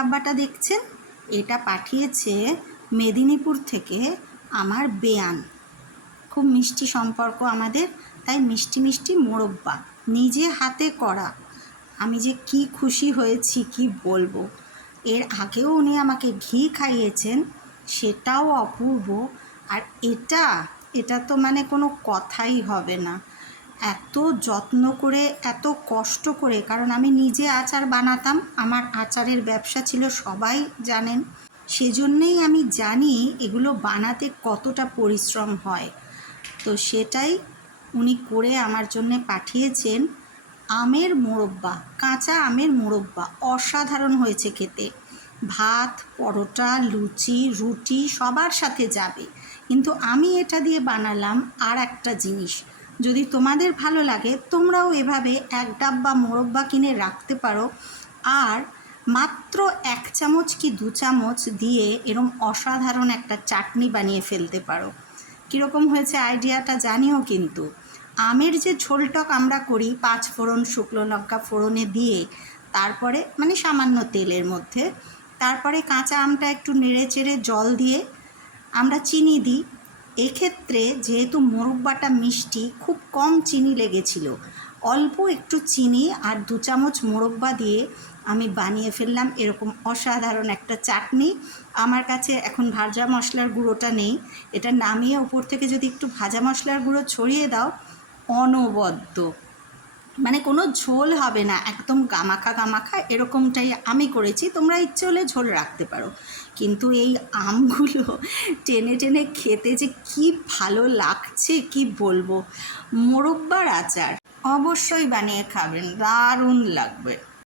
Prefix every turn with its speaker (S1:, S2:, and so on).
S1: ডাব্বাটা দেখছেন? এটা পাঠিয়েছে মেদিনীপুর থেকে আমার বেয়ান। খুব মিষ্টি সম্পর্ক আমাদের, তাই মিষ্টি মিষ্টি মোরব্বা, নিজে হাতে করা। আমি যে কি খুশি হয়েছি, কি বলব? এর আগেও উনি আমাকে ঘি খাইয়েছেন, সেটাও অপূর্ব। আর এটা এটা তো মানে কোনো কথাই হবে না। এত যত্ন করে, এত কষ্ট করে, কারণ আমি নিজে আচার বানাতাম, আমার আচারের ব্যবসা ছিল, সবাই জানেন। সেজন্যেই আমি জানি এগুলো বানাতে কতটা পরিশ্রম হয়। তো সেটাই উনি করে আমার জন্য পাঠিয়েছেন আমের মোরব্বা, কাঁচা আমের মোরব্বা, অসাধারণ হয়েছে খেতে। ভাত, পরোটা, লুচি, রুটি সবার সাথে যাবে। কিন্তু আমি এটা দিয়ে বানালাম আর একটা জিনিস যদি তোমাদের ভালো লাগে, তোমরাও এভাবে এক ডাব্বা মোরব্বা কিনে রাখতে পারো। আর মাত্র এক চামচ কি দু চামচ দিয়ে এরম অসাধারণ একটা চাটনি বানিয়ে ফেলতে পারো। কীরকম হয়েছে আইডিয়াটা জানিও কিন্তু। আমের যে ঝোলটক আমরা করি, পাঁচ ফোড়ন, শুকনো লঙ্কা ফোড়নে দিয়ে, তারপরে মানে সামান্য তেলের মধ্যে, তারপরে কাঁচা আমটা একটু নেড়ে চেড়ে জল দিয়ে আমরা চিনি দিই। এক্ষেত্রে যেহেতু মোরব্বাটা মিষ্টি, খুব কম চিনি লেগেছিল। অল্প একটু চিনি আর দু চামচ মোরব্বা দিয়ে আমি বানিয়ে ফেললাম এরকম অসাধারণ একটা চাটনি। আমার কাছে এখন ভাজা মশলার গুঁড়োটা নেই। এটা নামিয়ে ওপর থেকে যদি একটু ভাজা মশলার গুঁড়ো ছড়িয়ে দাও, অনবদ্য। মানে কোনো ঝোল হবে না, একদম গামাখা গামাখা এরকমটাই আমি করেছি, তোমরা ইচ্ছে হলে ঝোল রাখতে পারো। কিন্তু এই আমগুলো টেনে টেনে খেতে যে কি ভালো লাগছে, কি বলব? মোরব্বার আচার অবশ্যই বানিয়ে খাবেন, দারুণ লাগবে।